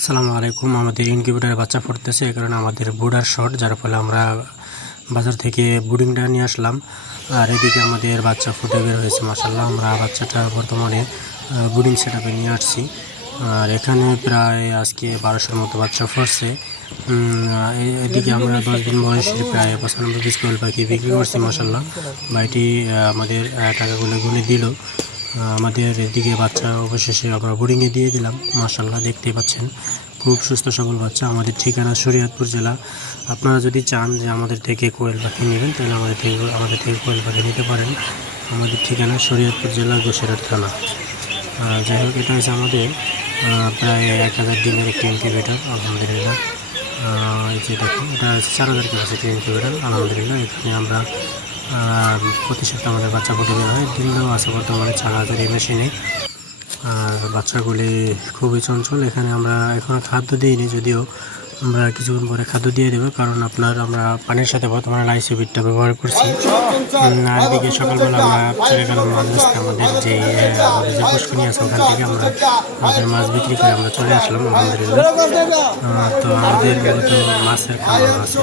আসসালামু আলাইকুম। আমাদের ইনকিউবেটারে বাচ্চা ফুটতেছে এই কারণে আমাদের বুডার শর্ট যার ফলে আমরা বাজার থেকে বুডিংটা নিয়ে আসলাম। আর এদিকে আমাদের বাচ্চা ফুটে বের হয়েছে মাসাল্লাহ আমরা বাচ্চাটা বর্তমানে বুডিং সেট আপে নিয়ে আসছি। আর এখানে প্রায় আজকে বারোশোর মতো বাচ্চা উম, এদিকে আমরা দশ দিন বয়সে প্রায় পঁচানব্বই পিস কোয়েল পাখি বিক্রি করছি মাসাল্লাহ ভাইটি আমাদের টাকাগুলো গুনে দিল। আমাদের এদিকে বাচ্চা অবশেষে আমরা বোর্ডিংয়ে দিয়ে দিলাম। মাশাল্লাহ দেখতেই পাচ্ছেন। খুব সুস্থ সবল বাচ্চা। আমাদের ঠিকানা শরীয়তপুর জেলা। আপনারা যদি চান যে আমাদের থেকে কোয়েল পাখি নেবেন, তাহলে আমাদের থেকে আমাদের থেকে কোয়েল পাখি নিতে পারেন। আমাদের ঠিকানা শরীয়তপুর জেলা গোসেরাট থানা। যাই হোক, এটা হচ্ছে আমাদের প্রায় এক হাজার দিনের একটি ইনকিউবেটার আলহামদুলিল্লাহ। এই যে দেখুন, এটা চার হাজার ক্যাপাসিটি ইনকিউবেটার আলহামদুলিল্লাহ, এখানে আমরা আহ, প্রতি সপ্তাহে আমাদের বাচ্চা ফুটে বের হয়। দিল্লিও আছে বর্তমানে চার হাজার এই মেশিনে। আর বাচ্চাগুলি খুবই চঞ্চল। এখানে আমরা এখন খাদ্য দিইনি যদিও আমরা কিছুক্ষণ পরে খাদ্য দিয়ে দেবো। কারণ আপনার আমরা পানির সাথে বর্তমানে লাইসিবিটটা ব্যবহার করছি। আর এদিকে সকালবেলা আমরা চলে গেলাম মাছ আমাদের যে আমাদের যে পুষ্করণী আছে ওখান থেকে আমরা আমাদের মাছ বিক্রি করে আমরা চলে আসলাম আলহামদুলিল্লাহ। তো আমাদের মাছের খাবার আছে।